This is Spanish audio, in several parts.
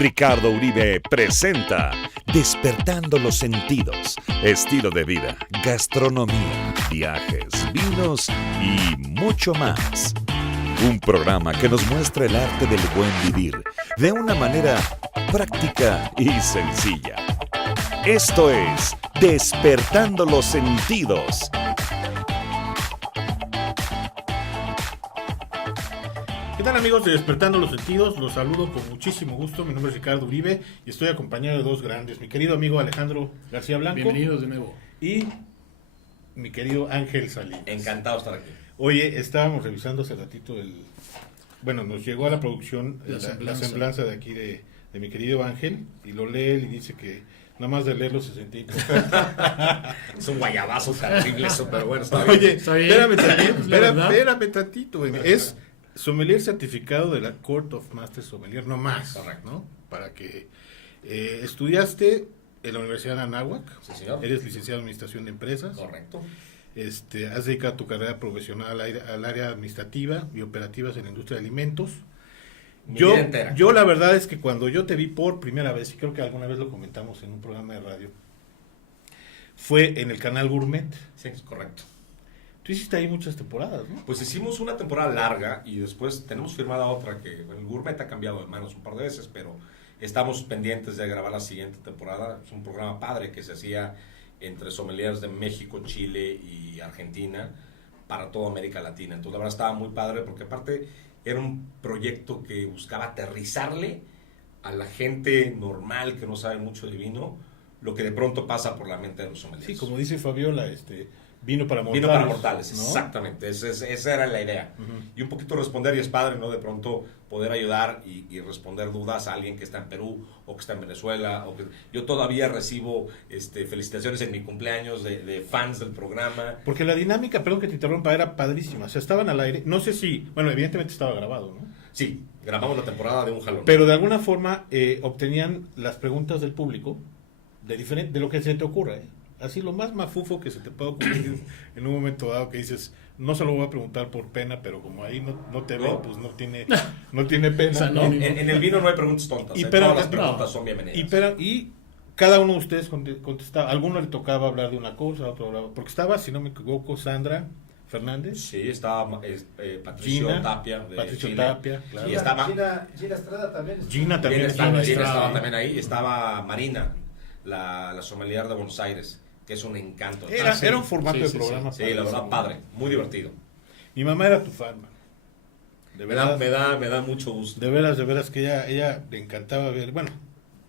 Ricardo Uribe presenta Despertando los Sentidos, estilo de vida, gastronomía, viajes, vinos y mucho más. Un programa que nos muestra el arte del buen vivir de una manera práctica y sencilla. Esto es Despertando los Sentidos. ¿Qué tal, amigos de Despertando los Sentidos? Los saludo con muchísimo gusto. Mi nombre es Ricardo Uribe y estoy acompañado de dos grandes. Mi querido amigo Alejandro García Blanco. Bienvenidos de nuevo. Y mi querido Ángel Salinas. Encantado de estar aquí. Oye, estábamos revisando hace ratito nos llegó a la producción la semblanza de aquí de mi querido Ángel, y lo lee y dice que nada más de leerlo se sentía importante. Es un guayabazo terrible, súper bueno. Oye, Está bien. espérame tantito, güey. Es sommelier certificado de la Court of Master Sommelier, no más. Correcto. ¿No? Para que estudiaste en la Universidad de Anáhuac. Sí, señor. Eres licenciado en Administración de Empresas. Correcto. Has dedicado tu carrera profesional al área administrativa y operativas en la industria de alimentos. Mi vida entera. Yo la verdad es que cuando yo te vi por primera vez, y creo que alguna vez lo comentamos en un programa de radio, fue en el canal Gourmet. Sí, es correcto. Tú hiciste ahí muchas temporadas, ¿no? Pues hicimos una temporada larga y después tenemos firmada otra que el Gourmet ha cambiado de manos un par de veces, pero estamos pendientes de grabar la siguiente temporada. Es un programa padre que se hacía entre sommeliers de México, Chile y Argentina para toda América Latina. Entonces la verdad estaba muy padre porque aparte era un proyecto que buscaba aterrizarle a la gente normal que no sabe mucho de vino lo que de pronto pasa por la mente de los sommeliers. Sí, como dice Fabiola, vino para mortales. Vino para mortales, ¿no? Exactamente, esa era la idea. Uh-huh. Y un poquito responder, y es padre, ¿no? De pronto poder ayudar y responder dudas a alguien que está en Perú o que está en Venezuela. Yo todavía recibo felicitaciones en mi cumpleaños de fans del programa. Porque la dinámica, perdón que te interrumpa, era padrísima. O sea, estaban al aire, no sé si, bueno, evidentemente estaba grabado, ¿no? Sí, grabamos la temporada de un jalón. Pero de alguna forma obtenían las preguntas del público de lo que se te ocurra, ¿eh? Así lo más mafufo que se te puede ocurrir en un momento dado que dices, no se lo voy a preguntar por pena, pero como ahí no te ve, pues no tiene pena. O sea, ¿no? En el vino no hay preguntas tontas, Y todas las preguntas son bienvenidas. Y cada uno de ustedes contestaba, a alguno le tocaba hablar de una cosa, a otro hablaba, porque estaba, si no me equivoco, Sandra Fernández. Sí, estaba Patricio Tapia de Chile. Claro. Y estaba Gina Estrada también. Gina también Gina estaba. estaba también ahí. Estaba Marina, la sommelier de Buenos Aires, que es un encanto. Era un formato de programa. Sí, la verdad, padre, muy divertido. Mi mamá era tu fan, man. De verdad, Me da mucho gusto. de veras que ella le encantaba ver, bueno,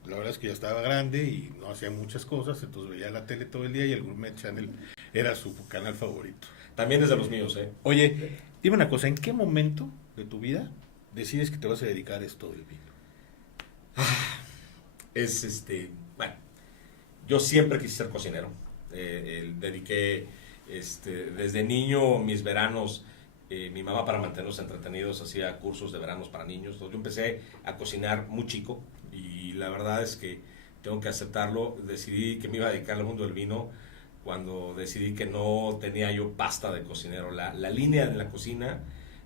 la verdad es que ya estaba grande y no hacía muchas cosas, entonces veía la tele todo el día y el Gourmet Channel era su canal favorito. También es de los míos, ¿eh? Oye, dime una cosa, ¿en qué momento de tu vida decides que te vas a dedicar a esto del vino? Bueno, yo siempre quise ser cocinero. Dediqué desde niño mis veranos, mi mamá, para mantenernos entretenidos, hacía cursos de veranos para niños. Entonces yo empecé a cocinar muy chico y la verdad es que tengo que aceptarlo. Decidí que me iba a dedicar al mundo del vino cuando decidí que no tenía yo pasta de cocinero. La línea en la cocina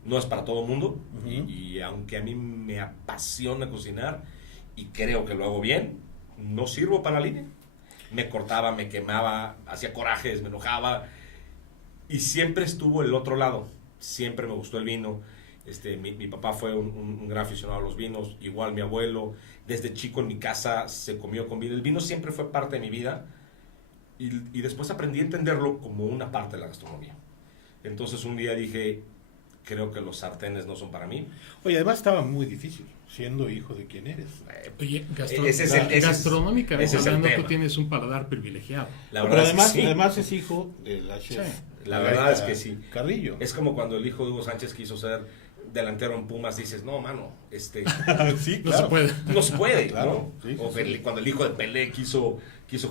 no es para todo el mundo. Uh-huh. y aunque a mí me apasiona cocinar y creo que lo hago bien, no sirvo para la línea. Me cortaba, me quemaba, hacía corajes, me enojaba y siempre estuvo el otro lado. Siempre me gustó el vino. Mi papá fue un gran aficionado a los vinos, igual mi abuelo. Desde chico en mi casa se comió con vino. El vino siempre fue parte de mi vida y después aprendí a entenderlo como una parte de la gastronomía. Entonces un día dije, creo que los sartenes no son para mí. Oye, además estaba muy difícil, siendo hijo de quién eres. Oye, ese gastronómicamente es el hablando, tema. tú tienes un paladar privilegiado. La Pero verdad además, es que sí. además es hijo de la chef. Sí. La verdad es que sí. Carrillo. Es como cuando el hijo de Hugo Sánchez quiso ser delantero en Pumas, dices, no, mano, Sí, No claro. se puede. no se puede, Claro, ¿no? sí, O sí. cuando el hijo de Pelé quiso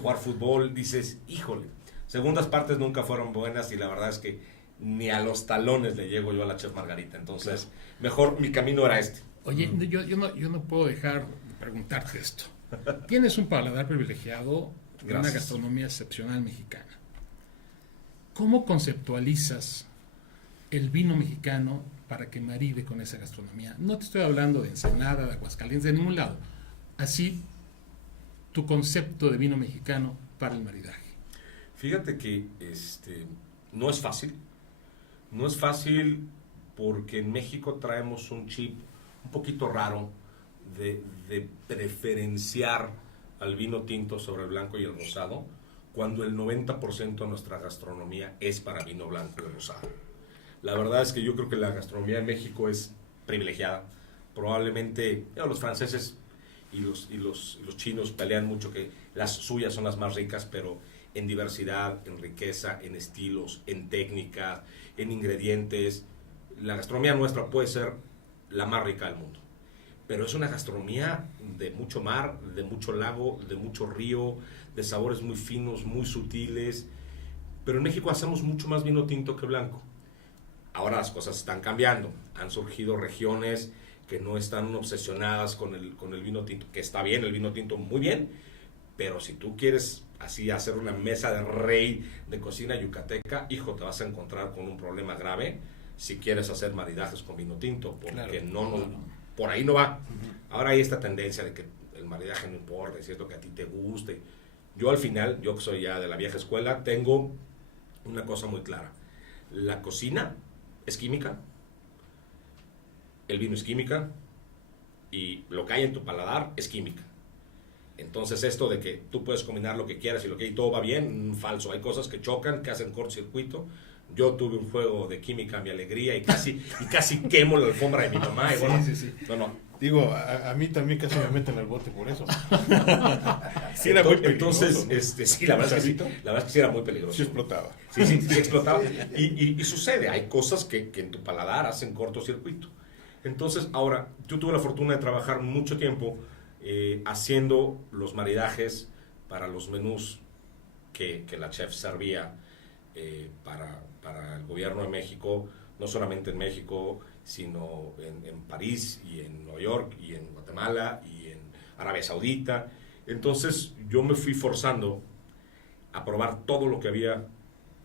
jugar fútbol, dices, híjole, segundas partes nunca fueron buenas y la verdad es que ni a los talones le llego yo a la chef Margarita. Entonces, mejor mi camino era este. Oye, yo no puedo dejar de preguntarte esto. Tienes un paladar privilegiado de una Gracias. gastronomía excepcional mexicana. ¿Cómo conceptualizas el vino mexicano para que maride con esa gastronomía? No te estoy hablando de Ensenada, de Aguascalientes, de ningún lado. así tu concepto de vino mexicano para el maridaje? Fíjate que no es fácil. No es fácil porque en México traemos un chip un poquito raro de preferenciar al vino tinto sobre el blanco y el rosado, cuando el 90% de nuestra gastronomía es para vino blanco y rosado. La verdad es que yo creo que la gastronomía en México es privilegiada. Probablemente los franceses y los chinos pelean mucho que las suyas son las más ricas, pero en diversidad, en riqueza, en estilos, en técnica, en ingredientes, la gastronomía nuestra puede ser la más rica del mundo. Pero es una gastronomía de mucho mar, de mucho lago, de mucho río, de sabores muy finos, muy sutiles. Pero en México hacemos mucho más vino tinto que blanco. Ahora las cosas están cambiando. Han surgido regiones que no están obsesionadas con el vino tinto, que está bien, el vino tinto muy bien, pero si tú quieres así hacer una mesa de rey de cocina yucateca, hijo, te vas a encontrar con un problema grave si quieres hacer maridajes con vino tinto, porque claro, por ahí no va. Ahora hay esta tendencia de que el maridaje no importa, es cierto que a ti te guste. Yo al final, yo que soy ya de la vieja escuela, tengo una cosa muy clara. La cocina es química, el vino es química, y lo que hay en tu paladar es química. Entonces esto de que tú puedes combinar lo que quieras y todo va bien, falso. Hay cosas que chocan, que hacen cortocircuito. Yo tuve un juego de química a mi alegría y casi quemo la alfombra de mi mamá. Y bueno, sí. No. Digo, a mí también casi me meten al bote por eso. Sí, era muy peligroso. Entonces, sí, la verdad es que sí era muy peligroso. Sí explotaba. Sí explotaba. Y sucede, hay cosas que en tu paladar hacen cortocircuito. Entonces, ahora, yo tuve la fortuna de trabajar mucho tiempo haciendo los maridajes para los menús que la chef servía para el gobierno de México, no solamente en México, sino en París y en Nueva York y en Guatemala y en Arabia Saudita. Entonces yo me fui forzando a probar todo lo que había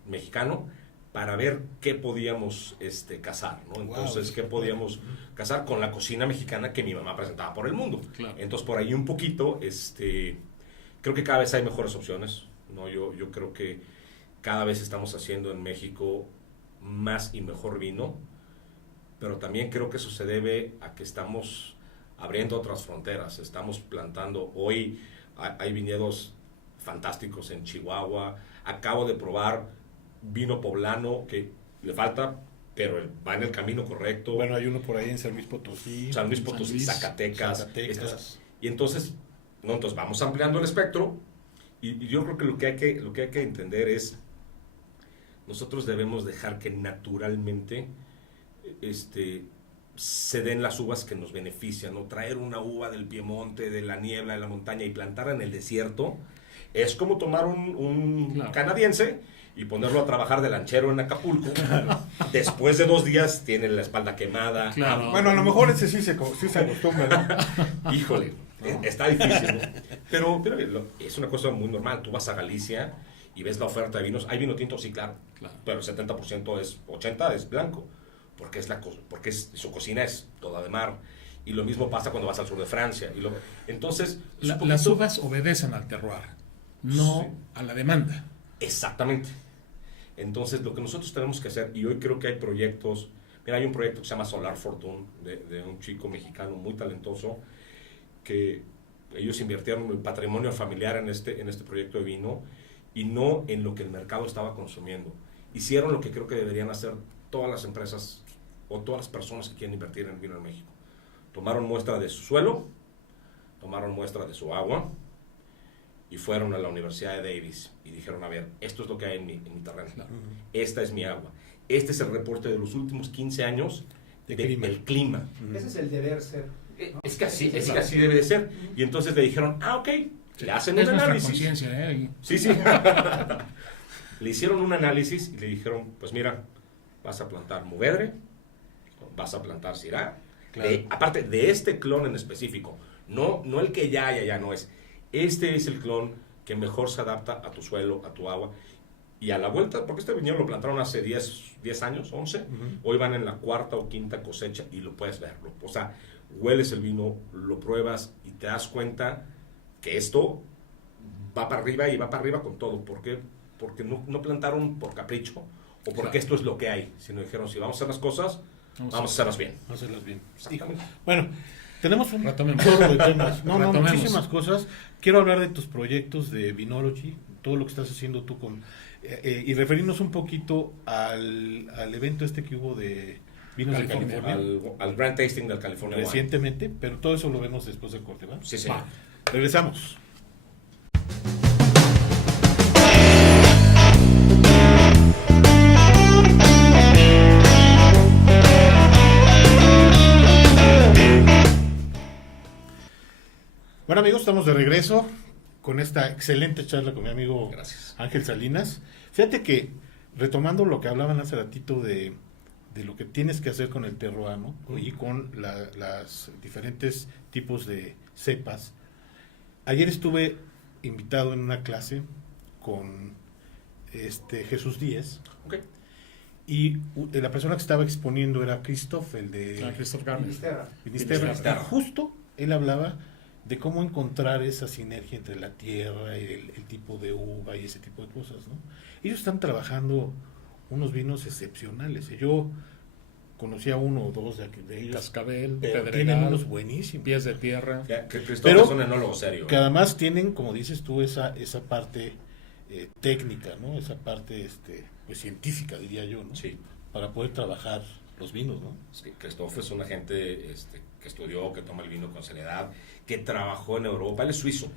mexicano para ver qué podíamos cazar, ¿no? Entonces, qué podíamos cazar con la cocina mexicana que mi mamá presentaba por el mundo. Claro. Entonces, por ahí un poquito, creo que cada vez hay mejores opciones, ¿no? Yo creo que cada vez estamos haciendo en México más y mejor vino, pero también creo que eso se debe a que estamos abriendo otras fronteras, estamos plantando. Hoy hay viñedos fantásticos en Chihuahua, acabo de probar vino poblano que le falta, pero va en el camino correcto. Bueno, hay uno por ahí en San Luis Potosí. Zacatecas. Y entonces vamos ampliando el espectro y yo creo que lo que hay que entender es, nosotros debemos dejar que naturalmente se den las uvas que nos benefician, ¿no? Traer una uva del Piemonte, de la niebla, de la montaña y plantarla en el desierto es como tomar un canadiense y ponerlo a trabajar de lanchero en Acapulco. Después de 2 días tiene la espalda quemada. Claro. Bueno, a lo mejor ese sí se acostumbra, ¿no? Híjole, está difícil, ¿no? Pero es una cosa muy normal. Tú vas a Galicia y ves la oferta de vinos. Hay vino tinto, sí, claro. Pero el 70% 80% es blanco. Porque su cocina es toda de mar. Y lo mismo pasa cuando vas al sur de Francia. Entonces, las uvas obedecen al terroir, no a la demanda. Exactamente. Entonces, lo que nosotros tenemos que hacer, y hoy creo que hay proyectos, mira, hay un proyecto que se llama Solar Fortune, de un chico mexicano muy talentoso, que ellos invirtieron el patrimonio familiar en este proyecto de vino, y no en lo que el mercado estaba consumiendo. Hicieron lo que creo que deberían hacer todas las empresas, o todas las personas que quieren invertir en vino en México. Tomaron muestra de su suelo, tomaron muestra de su agua, y fueron a la Universidad de Davis y dijeron, a ver, esto es lo que hay en mi terreno. Claro. Esta es mi agua. Este es el reporte de los últimos 15 años del clima. Ese es el deber ser, ¿no? Es que así debe de ser. Y entonces le dijeron, ok, le hacen un análisis. Conciencia, ¿eh? Sí. Le hicieron un análisis y le dijeron, pues mira, vas a plantar Mourvedre, vas a plantar Syrah. Claro. Aparte de este clon en específico, no el que ya no es. Este es el clon que mejor se adapta a tu suelo, a tu agua. Y a la vuelta, porque este viñedo lo plantaron hace 10 años, 11, hoy van en la 4ª o 5ª cosecha y lo puedes ver. O sea, hueles el vino, lo pruebas y te das cuenta que esto va para arriba y va para arriba con todo. ¿Por qué? Porque no plantaron por capricho o porque Claro. esto es lo que hay, sino dijeron, si vamos a hacer las cosas, vamos a hacerlas bien. Vamos a hacerlas bien. Híjole. Bueno, tenemos un Retomemos. chorro de temas. No, Retomemos. muchísimas cosas. Quiero hablar de tus proyectos de Vinology, todo lo que estás haciendo tú con... y referirnos un poquito al evento este que hubo de vinos de California. California Al Grand Tasting del California Wine. recientemente, pero todo eso lo vemos después del corte, ¿va? Sí, señor. Va. Regresamos. Bueno amigos, estamos de regreso con esta excelente charla con mi amigo Gracias. Ángel Salinas. Fíjate que, retomando lo que hablaban hace ratito de lo que tienes que hacer con el terroir, ¿no? Y con las diferentes tipos de cepas. Ayer estuve invitado en una clase con Jesús Díez, Ok. y la persona que estaba exponiendo era Christoph, el de Christoph Garner. Finisterra. Finisterra. Finisterra. Y justo él hablaba de cómo encontrar esa sinergia entre la tierra y el tipo de uva y ese tipo de cosas, ¿no? Ellos están trabajando unos vinos excepcionales. Yo conocía uno o dos de ellos, Cascabel, pero tienen unos Pedregal, buenísimos. Pies de Tierra. Que Christoph Pero- es un enólogo serio. Que además tienen, como dices tú, esa parte técnica, ¿no? Esa parte pues científica, diría yo, ¿no? Sí. Para poder trabajar los vinos, ¿no? Sí, Christoph es una gente que estudió, que toma el vino con seriedad, que trabajó en Europa. Él es suizo.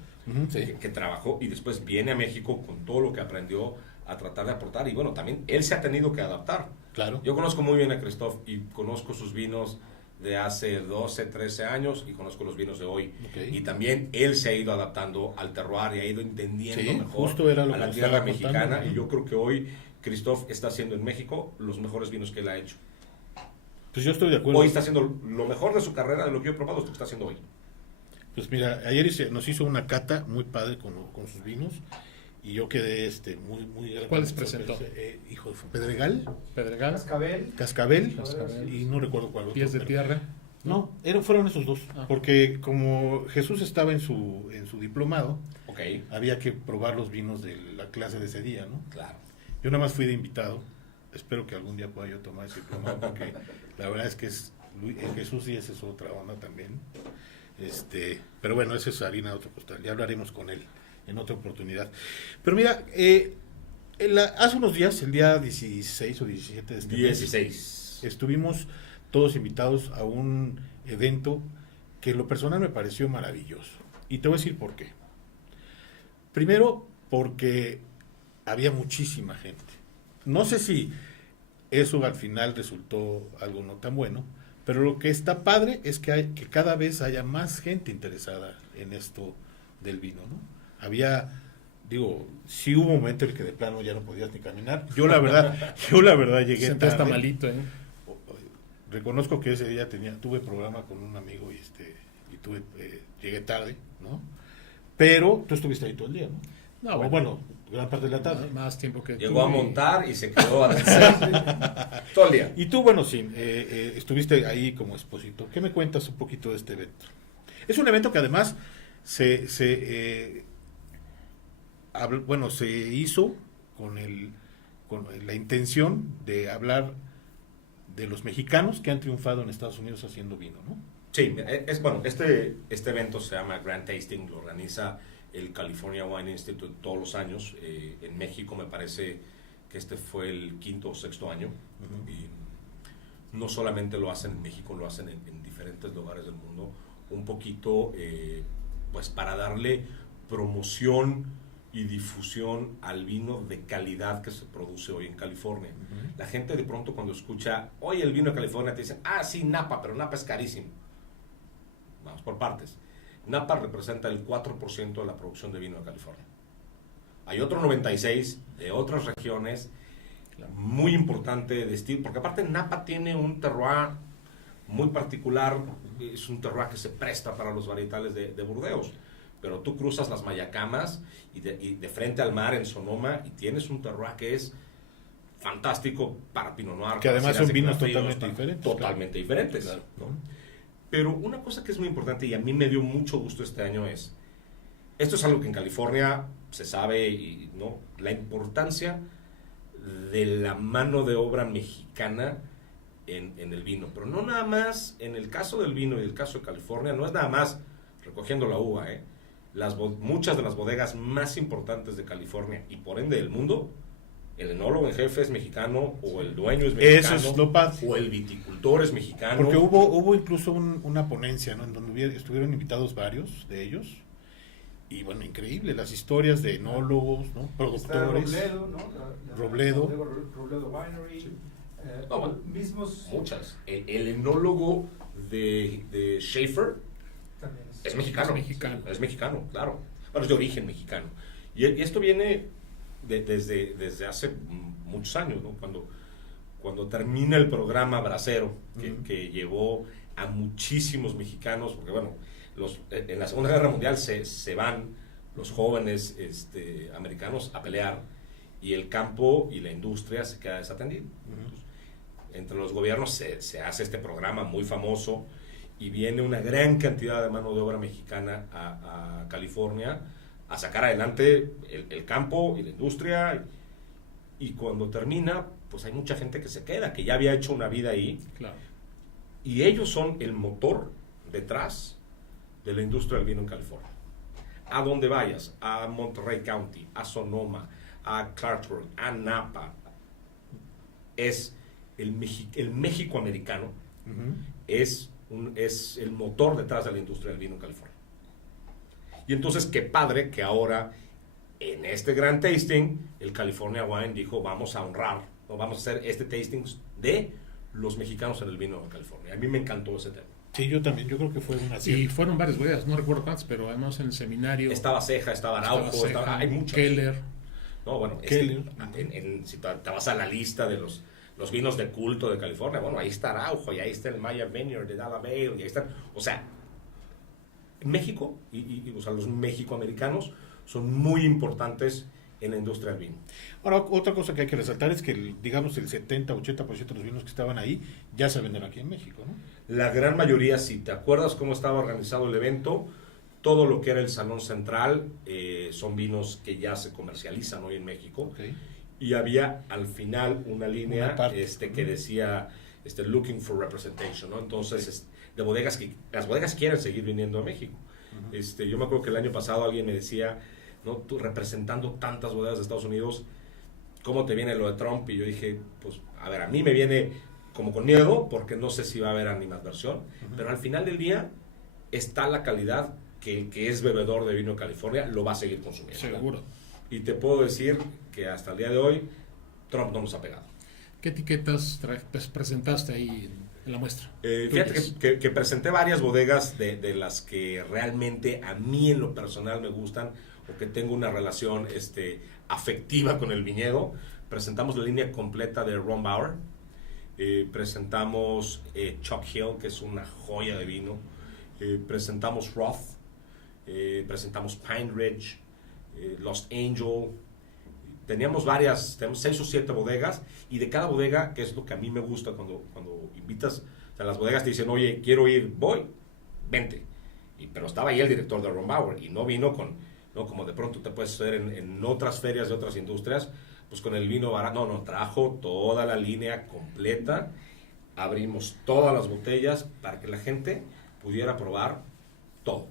Que trabajó y después viene a México con todo lo que aprendió a tratar de aportar. Y bueno, también él se ha tenido que adaptar. Claro. Yo conozco muy bien a Christoph y conozco sus vinos de hace 12, 13 años y conozco los vinos de hoy. Ok. Y también él se ha ido adaptando al terroir y ha ido entendiendo Sí, mejor justo era lo a que la nos tierra estaba contando, mexicana. ¿no? Y yo creo que hoy Christoph está haciendo en México los mejores vinos que él ha hecho. Pues yo estoy de acuerdo. Hoy está haciendo lo mejor de su carrera, de lo que yo he probado, es lo que está haciendo hoy. Pues mira, ayer nos hizo una cata muy padre con sus vinos y yo quedé muy ¿Cuáles presentó? Hijo de Pedregal, Pedregal, Cascabel. Cascabel Cascabel. y no recuerdo cuál otro. Pies de pero- Tierra. No, fueron esos dos, Ah. porque como Jesús estaba en su diplomado, Ok, había que probar los vinos de la clase de ese día, ¿no? claro. Yo nada más fui de invitado. Espero que algún día pueda yo tomar ese diplomado, porque la verdad es que Jesús Díez es otra onda también. Pero bueno, esa es harina de otro costal. Ya hablaremos con él en otra oportunidad. Pero mira, hace unos días, el día 16 o 17 de este mes, 16. estuvimos todos invitados a un evento que en lo personal me pareció maravilloso. Y te voy a decir por qué. Primero, porque había muchísima gente. No sé si eso al final resultó algo no tan bueno, pero lo que está padre es que cada vez haya más gente interesada en esto del vino, ¿no? Sí hubo un momento en el que de plano ya no podías ni caminar. Yo la verdad llegué Siempre está tarde. malito, ¿eh? Reconozco que ese día tuve programa con un amigo y llegué tarde, ¿no? Pero tú estuviste ahí todo el día, ¿no? No, O bueno, gran parte de la tarde. Más tiempo que Llegó tú a y- montar y se quedó a descansar todo el día. Y tú, bueno, sí, estuviste ahí como expositor. ¿Qué me cuentas un poquito de este evento? Es un evento que además se hizo con la intención de hablar de los mexicanos que han triunfado en Estados Unidos haciendo vino, ¿no? Sí, este evento se llama Grand Tasting, lo organiza el California Wine Institute todos los años. En México me parece que este fue el quinto o sexto año. Y no solamente lo hacen en México, lo hacen en diferentes lugares del mundo, un poquito pues para darle promoción y difusión al vino de calidad que se produce hoy en California. La gente de pronto cuando escucha, oye, el vino de California, te dicen, ah, sí, Napa, pero Napa es carísimo. Vamos por partes. Napa representa el 4% de la producción de vino de California. Hay otro 96% de otras regiones, muy importante de estilo, porque aparte Napa tiene un terroir muy particular, es un terroir que se presta para los varietales de Burdeos. Pero tú cruzas las Mayacamas y de frente al mar en Sonoma y tienes un terroir que es fantástico para Pinot Noir. Que para además Syrah son de vinos Pinot Fríos, totalmente diferentes. Totalmente diferentes. Claro. ¿no? Pero una cosa que es muy importante y a mí me dio mucho gusto este año esto es algo que en California se sabe, y no, la importancia de la mano de obra mexicana en el vino. Pero no nada más, en el caso del vino y el caso de California, no es nada más recogiendo la uva. Muchas de las bodegas más importantes de California y por ende del mundo, el enólogo en jefe es mexicano, o el dueño es mexicano, Eso es lo padre. o el viticultor es mexicano. Porque hubo incluso una ponencia, ¿no? En donde estuvieron invitados varios de ellos. Y bueno, increíble, las historias de enólogos, ¿no? Productores. Está Robledo, ¿no? Robledo. Robledo Winery. Sí. No, bueno, mismos. muchas. El enólogo de Schaefer También es mexicano. Es mexicano, claro. Bueno, es de origen mexicano. Y esto viene desde hace muchos años, ¿no? Cuando termina el programa Bracero, que llevó a muchísimos mexicanos, porque bueno, en la Segunda Guerra Mundial se van los jóvenes americanos a pelear, y el campo y la industria se queda desatendido. Entre los gobiernos se hace este programa muy famoso, y viene una gran cantidad de mano de obra mexicana a California a sacar adelante el campo y la industria, y cuando termina, pues hay mucha gente que se queda, que ya había hecho una vida ahí, Claro. y ellos son el motor detrás de la industria del vino en California. A donde vayas, a Monterey County, a Sonoma, a Clarksburg, a Napa, es el México americano, es el motor detrás de la industria del vino en California. Y entonces, qué padre que ahora, en este gran tasting, el California Wine dijo, vamos a honrar, ¿no? Vamos a hacer este tasting de los mexicanos en el vino de California. A mí me encantó ese tema. Sí, yo también, yo creo que fue una acierto. Y fueron varias bodegas, no recuerdo cuántas, pero además en el seminario. Estaba Ceja, estaba Araujo, hay muchas. Keller. No, bueno, Keller. si te vas a la lista de los vinos de culto de California, bueno, ahí está Araujo, y ahí está el Maya Vineyard de Dalla Vale, y ahí están, o sea, México o sea, los mexicoamericanos son muy importantes en la industria del vino. Ahora, otra cosa que hay que resaltar es que, digamos, el 70-80% de los vinos que estaban ahí ya se venden aquí en México, ¿no? La gran mayoría, si te acuerdas cómo estaba organizado el evento, todo lo que era el Salón Central son vinos que ya se comercializan hoy en México. Okay. Y había al final una línea que decía looking for representation, ¿no? Entonces, de bodegas las bodegas quieren seguir viniendo a México. Yo me acuerdo que el año pasado alguien me decía, ¿no? Tú representando tantas bodegas de Estados Unidos, ¿cómo te viene lo de Trump? Y yo dije, pues, a ver, a mí me viene como con miedo, porque no sé si va a haber animadversión, pero al final del día está la calidad que el que es bebedor de vino de California lo va a seguir consumiendo. Seguro. Y te puedo decir que hasta el día de hoy Trump no nos ha pegado. ¿Qué etiquetas presentaste ahí en la muestra? Fíjate que presenté varias bodegas de las que realmente a mí en lo personal me gustan, o que tengo una relación afectiva con el viñedo. Presentamos la línea completa de Ron Bauer. Presentamos Chuck Hill, que es una joya de vino. Presentamos Roth. Presentamos Pine Ridge. Lost Angel. Tenemos 6 o 7 bodegas, y de cada bodega, que es lo que a mí me gusta cuando invitas, o sea, las bodegas te dicen, oye, quiero ir, voy, vente. Pero estaba ahí el director de Ron Bauer, y no vino ¿no? Como de pronto te puedes hacer en otras ferias de otras industrias, pues con el vino barato. No, trajo toda la línea completa, abrimos todas las botellas para que la gente pudiera probar todo.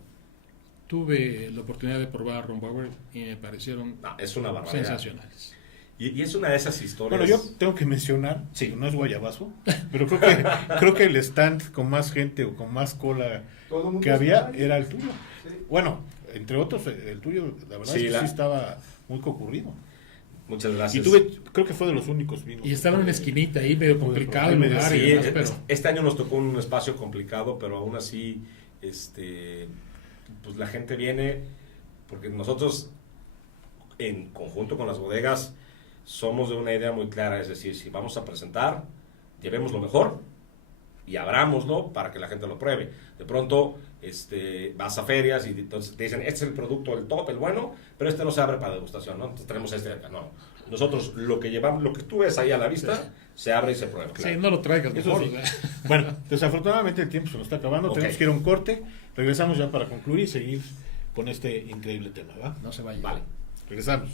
Tuve la oportunidad de probar Ron Bauer y me parecieron es una barbaridad. sensacionales. Y es una de esas historias. Bueno, yo tengo que mencionar, sí, que no es guayabazo, pero creo que el stand con más gente o con más cola que había era el tuyo. Sí. Bueno, entre otros, el tuyo, la verdad Sí, es que sí estaba muy concurrido. Muchas gracias. Y creo que fue de los únicos vinos. Y estaba en una esquinita ahí, medio complicado el lugar. Sí, y demás, pero este año nos tocó un espacio complicado, pero aún así, pues la gente viene, porque nosotros, en conjunto con las bodegas, somos de una idea muy clara, es decir, si vamos a presentar, llevemos lo mejor y abrámoslo para que la gente lo pruebe. De pronto, vas a ferias y entonces te dicen, este es el producto, el top, el bueno, pero no se abre para degustación, ¿no? Entonces tenemos de acá. No, Nosotros lo que llevamos, lo que tú ves ahí a la vista, se abre y se prueba. Sí, no lo traigas Eso mejor. sí. ¿verdad? Bueno, desafortunadamente el tiempo se nos está acabando, Ok. tenemos que ir a un corte, regresamos ya para concluir y seguir con este increíble tema, ¿va? No se vaya. Vale. Regresamos.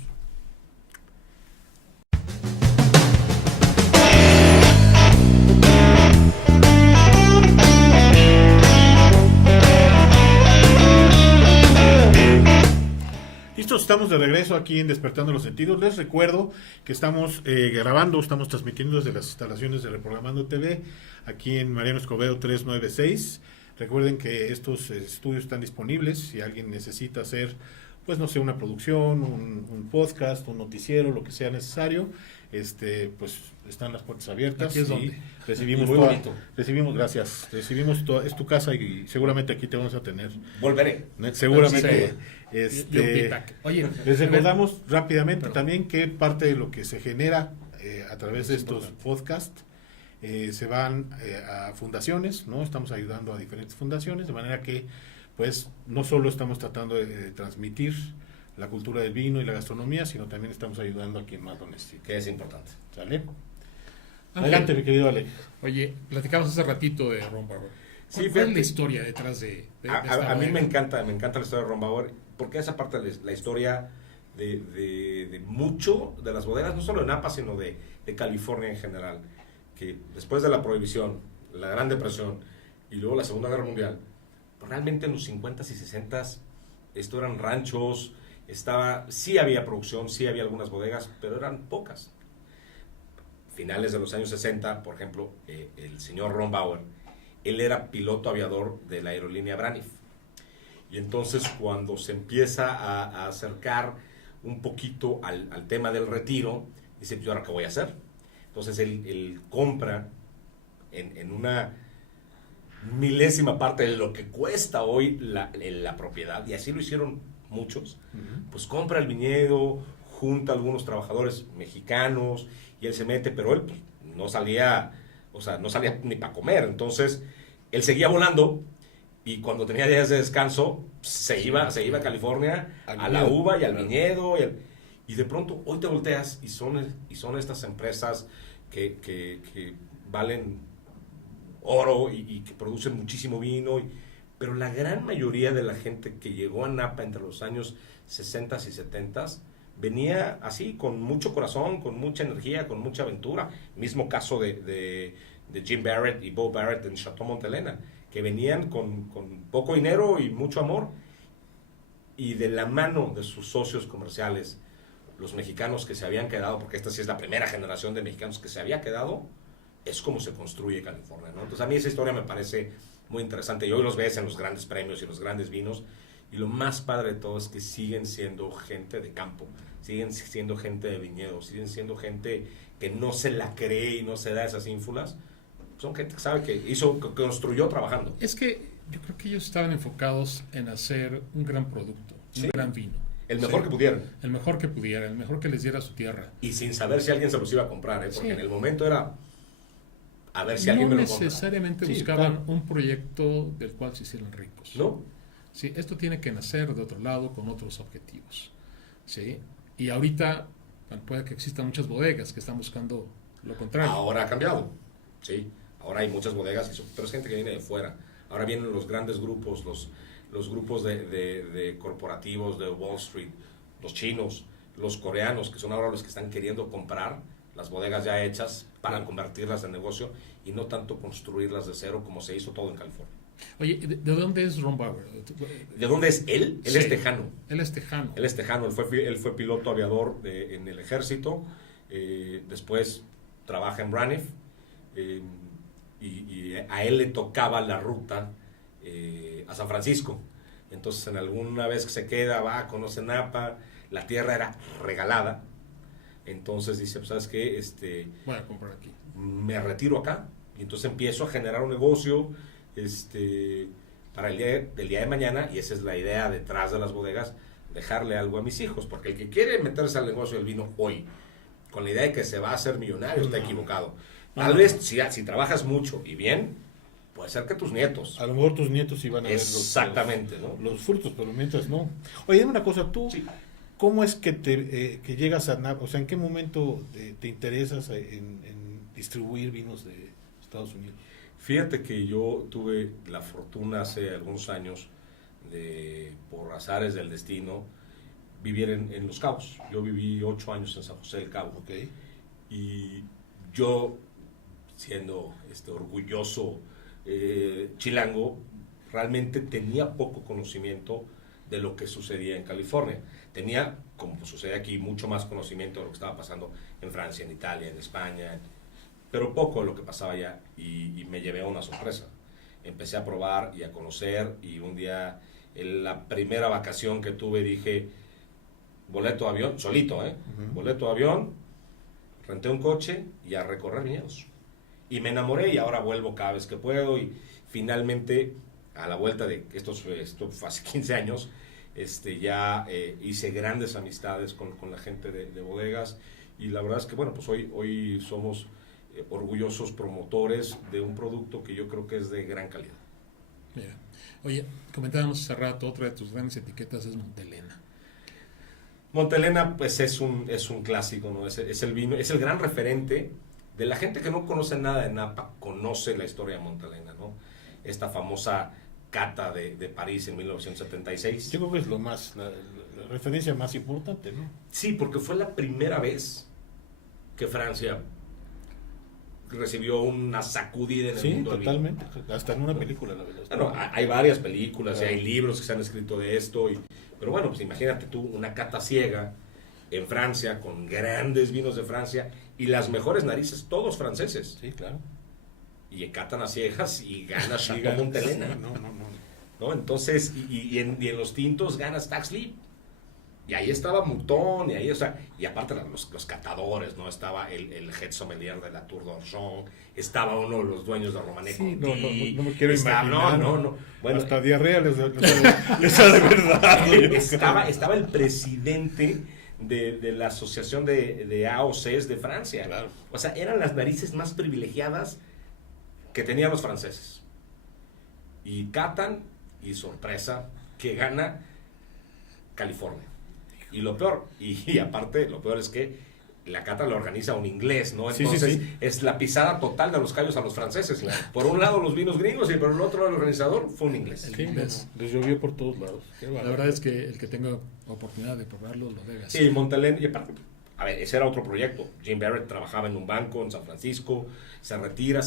Listos, estamos de regreso aquí en Despertando los Sentidos. Les recuerdo que estamos grabando, estamos transmitiendo desde las instalaciones de Reprogramando TV, aquí en Mariano Escobedo 396. Recuerden que estos estudios están disponibles si alguien necesita hacer, pues no sé, una producción, un podcast, un noticiero, lo que sea necesario. Pues están las puertas abiertas. Aquí es y donde. recibimos Muy bonito. gracias. Es tu casa y seguramente aquí te vamos a tener. Volveré. Seguramente. Y un pitac. Oye, Les a ver, recordamos rápidamente Perdón. también que parte de lo que se genera a través de Es estos importante. podcasts se van a fundaciones, ¿no? Estamos ayudando a diferentes fundaciones, de manera que pues no solo estamos tratando de transmitir la cultura del vino y la gastronomía, sino también estamos ayudando a quien más lo necesite. Que es importante. ¿Sale? Ángel, Adelante, mi querido Ale. Oye, platicamos hace ratito de Ron Bauer. Sí, ¿Cuál es fíjate. la historia detrás de esta A mí bodega? me encanta la historia de Ron Bauer, porque esa parte de la historia de mucho de las bodegas, no solo de Napa, sino de California en general, que después de la prohibición, la Gran Depresión y luego la Segunda Guerra Mundial, pues realmente en los 50s y 60s esto eran ranchos, sí había producción, sí había algunas bodegas, pero eran pocas. Finales de los años 60, por ejemplo, el señor Ron Bauer, él era piloto aviador de la aerolínea Braniff. Y entonces cuando se empieza a acercar un poquito al tema del retiro, dice, pues, ¿y ahora qué voy a hacer? Entonces él compra en una milésima parte de lo que cuesta hoy la propiedad, y así lo hicieron muchos, pues compra el viñedo, junta a algunos trabajadores mexicanos, y él se mete, pero él pues, no salía ni para comer. Entonces él seguía volando, y cuando tenía días de descanso se iba a California a la uva y al viñedo, y de pronto hoy te volteas y son estas empresas que valen oro y que producen muchísimo vino, pero la gran mayoría de la gente que llegó a Napa entre los años 60 y 70 venía así, con mucho corazón, con mucha energía, con mucha aventura. Mismo caso de Jim Barrett y Bo Barrett en Chateau Montelena, que venían con poco dinero y mucho amor, y de la mano de sus socios comerciales, los mexicanos que se habían quedado, porque esta sí es la primera generación de mexicanos que se había quedado, es como se construye California, ¿no? Entonces a mí esa historia me parece muy interesante, y hoy los ves en los grandes premios y los grandes vinos, y lo más padre de todo es que siguen siendo gente de campo, siguen siendo gente de viñedos, siguen siendo gente que no se la cree y no se da esas ínfulas. Son gente que sabe que construyó trabajando. Es que yo creo que ellos estaban enfocados en hacer un gran producto, Sí. un gran vino. El mejor Sí. que pudieran. El mejor que pudiera, el mejor que les diera su tierra. Y sin saber si alguien se los iba a comprar, porque Sí. en el momento era a ver si alguien No me lo compra. necesariamente Sí, buscaban claro. un proyecto del cual se hicieran ricos. ¿No? Sí, esto tiene que nacer de otro lado con otros objetivos. ¿Sí? Y ahorita bueno, puede que existan muchas bodegas que están buscando lo contrario. Ahora ha cambiado. Sí, ahora hay muchas bodegas, pero es gente que viene de fuera. Ahora vienen los grandes grupos, los grupos de corporativos de Wall Street, los chinos, los coreanos, que son ahora los que están queriendo comprar las bodegas ya hechas para convertirlas en negocio y no tanto construirlas de cero como se hizo todo en California. Oye, ¿de dónde es Ron Bauer? ¿De dónde es él? Él Sí. es tejano. Él es tejano. Él es tejano, él fue piloto aviador en el ejército, después trabaja en Braniff, y a él le tocaba la ruta a San Francisco. Entonces, en alguna vez que se queda, conoce Napa, la tierra era regalada. Entonces dice, pues, ¿sabes qué? Voy a comprar aquí. Me retiro acá, y entonces empiezo a generar un negocio para el día de mañana, y esa es la idea detrás de las bodegas, dejarle algo a mis hijos, porque el que quiere meterse al negocio del vino hoy, con la idea de que se va a hacer millonario, está equivocado. Tal vez si trabajas mucho y bien, puede ser que tus nietos. A lo mejor tus nietos iban a ver Exactamente, los ¿no? frutos, pero mientras no. Oye, dime una cosa, tú, Sí. ¿Cómo es que que llegas a Napa? O sea, ¿en qué momento te interesas en distribuir vinos de Estados Unidos? Fíjate que yo tuve la fortuna hace algunos años de, por azares del destino, vivir en Los Cabos. Yo viví 8 años en San José del Cabo. Okay. Y yo, siendo orgulloso chilango, realmente tenía poco conocimiento de lo que sucedía en California. Tenía, como sucede aquí, mucho más conocimiento de lo que estaba pasando en Francia, en Italia, en España, pero poco de lo que pasaba allá, y me llevé a una sorpresa. Empecé a probar y a conocer, y un día, en la primera vacación que tuve, dije, boleto de avión, solito, boleto de avión, renté un coche y a recorrer viñedos. Y me enamoré, y ahora vuelvo cada vez que puedo, y finalmente, a la vuelta de esto fue hace 15 años, ya hice grandes amistades con la gente de bodegas, y la verdad es que, bueno, pues hoy somos orgullosos promotores de un producto que yo creo que es de gran calidad. Mira. Oye, comentábamos hace rato, otra de tus grandes etiquetas es Montelena. Montelena, pues es un clásico, ¿no? Es el vino, es el gran referente de la gente que no conoce nada de Napa, conoce la historia de Montelena, ¿no? Esta famosa cata de París en 1976. Yo creo que es la referencia más importante, ¿no? Sí, porque fue la primera vez que Francia recibió una sacudida en el mundo del vino. Totalmente, hasta en una película, la verdad. Bueno, hay varias películas y hay libros que se han escrito de esto, pero bueno, pues imagínate tú una cata ciega en Francia con grandes vinos de Francia y las mejores narices, todos franceses. Sí, claro. Y catan a ciegas y gana Chateau Montelena. No, entonces, y en los tintos gana Stags Leap. Y ahí estaba Mouton, y aparte los catadores, ¿no? Estaba el head sommelier de la Tour d'Orgeon, estaba uno de los dueños de Romanée Conti. No me quiero imaginar. No. Bueno, hasta diarrea les da de verdad. Estaba el presidente de la asociación de AOCs de Francia. Claro. O sea, eran las narices más privilegiadas que tenían los franceses. Y catan, y sorpresa, que gana California. Y lo peor, y aparte, lo peor es que la cata la organiza un inglés, ¿no? Entonces, sí. es la pisada total de los callos a los franceses. Claro. Por un lado los vinos gringos y por el otro lado el organizador fue un inglés. El inglés. Les llovió por todos lados. La verdad es que el que tenga oportunidad de probarlo lo debe hacer. Sí, Montelena, y aparte, a ver, ese era otro proyecto. Jim Barrett trabajaba en un banco en San Francisco, se retira,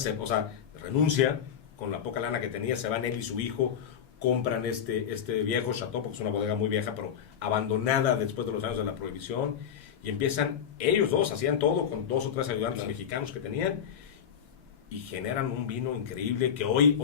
renuncia con la poca lana que tenía, se van él y su hijo, compran este viejo chateau, porque es una bodega muy vieja, pero abandonada después de los años de la prohibición, y empiezan, ellos dos hacían todo con 2 o 3 ayudantes mexicanos que tenían, y generan un vino increíble que hoy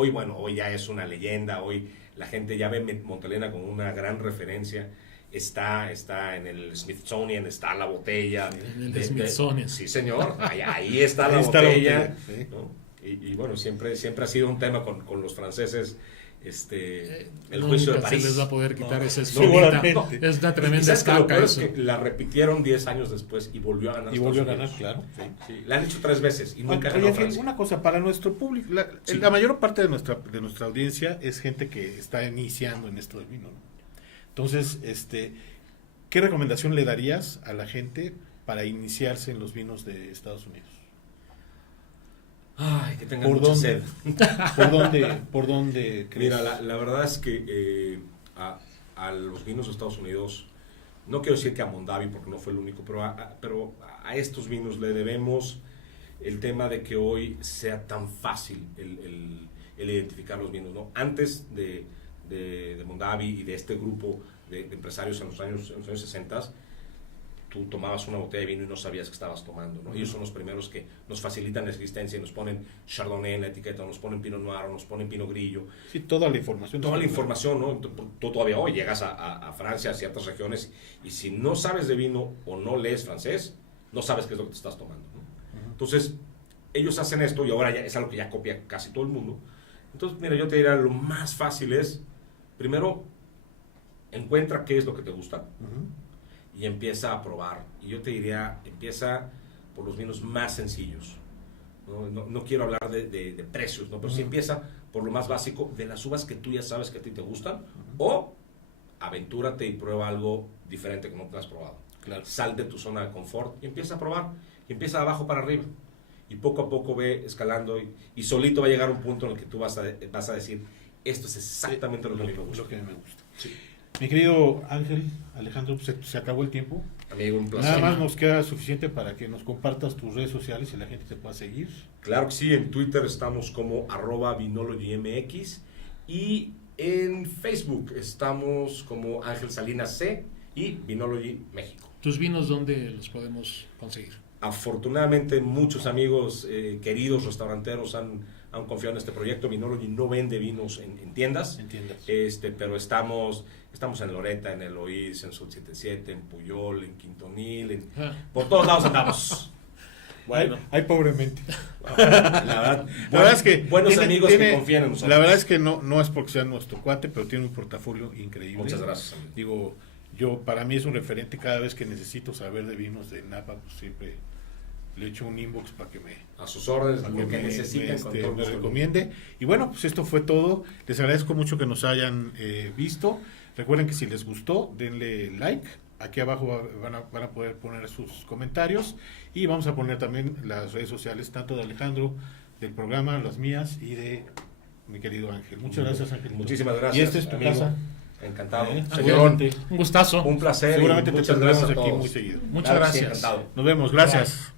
ya es una leyenda. Hoy la gente ya ve Montelena como una gran referencia. Está en el Smithsonian, está la botella. En el Smithsonian. Sí, señor, ahí está la botella. Sí. ¿No? Y bueno, siempre ha sido un tema con los franceses. El juicio de París. Se les va a poder quitar esa seguramente. Es una tremenda estaca eso. Es que la repitieron 10 años después y volvió a ganar. Claro. Sí. La han hecho 3 veces y nunca ganó Francia. Una cosa, para nuestro público, la mayor parte de nuestra audiencia es gente que está iniciando en esto del vino, ¿no? Entonces, ¿qué recomendación le darías a la gente para iniciarse en los vinos de Estados Unidos? Ay, que tengan mucha sed. ¿Por dónde crees? Mira, la verdad es que a los vinos de Estados Unidos, no quiero decir que a Mondavi porque no fue el único, pero a estos vinos le debemos el tema de que hoy sea tan fácil el identificar los vinos, ¿no? Antes de Mondavi y de este grupo de empresarios en los años 60, tú tomabas una botella de vino y no sabías que estabas tomando, ¿no? Ellos son los primeros que nos facilitan la existencia y nos ponen Chardonnay en la etiqueta, nos ponen Pinot Noir, nos ponen Pinot Grillo. Sí, toda la información. Toda la información, ¿no? Tú todavía hoy llegas a Francia, a ciertas regiones, y si no sabes de vino o no lees francés, no sabes qué es lo que te estás tomando, ¿no? Entonces, ellos hacen esto y ahora ya es algo que ya copia casi todo el mundo. Entonces, mira, yo te diría, lo más fácil es, primero, encuentra qué es lo que te gusta. Y empieza a probar. Y yo te diría, empieza por los vinos más sencillos. No quiero hablar de precios, ¿no? Pero sí empieza por lo más básico, de las uvas que tú ya sabes que a ti te gustan, o aventúrate y prueba algo diferente que no te has probado. Claro. Sal de tu zona de confort y empieza a probar. Y empieza de abajo para arriba. Y poco a poco ve escalando y solito va a llegar un punto en el que tú vas a decir, esto es exactamente lo que a mí me gusta. Lo que a mí me gusta. Sí. Mi querido Ángel, Alejandro, se acabó el tiempo. Amigo, un placer. Nada más nos queda suficiente para que nos compartas tus redes sociales y la gente te pueda seguir. Claro que sí, en Twitter estamos como @vinologymx y en Facebook estamos como Ángel Salinas C y Vinology México. ¿Tus vinos dónde los podemos conseguir? Afortunadamente muchos amigos queridos restauranteros han confiado en este proyecto. Vinology no vende vinos en tiendas, Entiendas. pero estamos en Loreta, en Eloís, en Sud 77, en Puyol, en Quintonil, por todos lados andamos. Bueno, Ay, pobremente. la verdad es que buenos amigos que confían en nosotros. La verdad es que no es porque sea nuestro cuate, pero tiene un portafolio increíble. Muchas gracias, amigo. Digo, para mí es un referente. Cada vez que necesito saber de vinos de Napa, pues siempre le echo un inbox para que me A sus órdenes, para lo que me necesiten, con todo me gusto. recomiende. Y bueno, pues esto fue todo. Les agradezco mucho que nos hayan visto. Recuerden que si les gustó, denle like. Aquí abajo van a poder poner sus comentarios. Y vamos a poner también las redes sociales, tanto de Alejandro, del programa, las mías y de mi querido Ángel. Muchas gracias, Ángel. Muchísimas gracias. Y esta es tu amigo. casa. Encantado. Seguramente, Un gustazo. Un placer. y seguramente te muchas tendremos gracias a aquí todos. muy seguido. Muchas Claro que sí, gracias. encantado. Nos vemos. Gracias.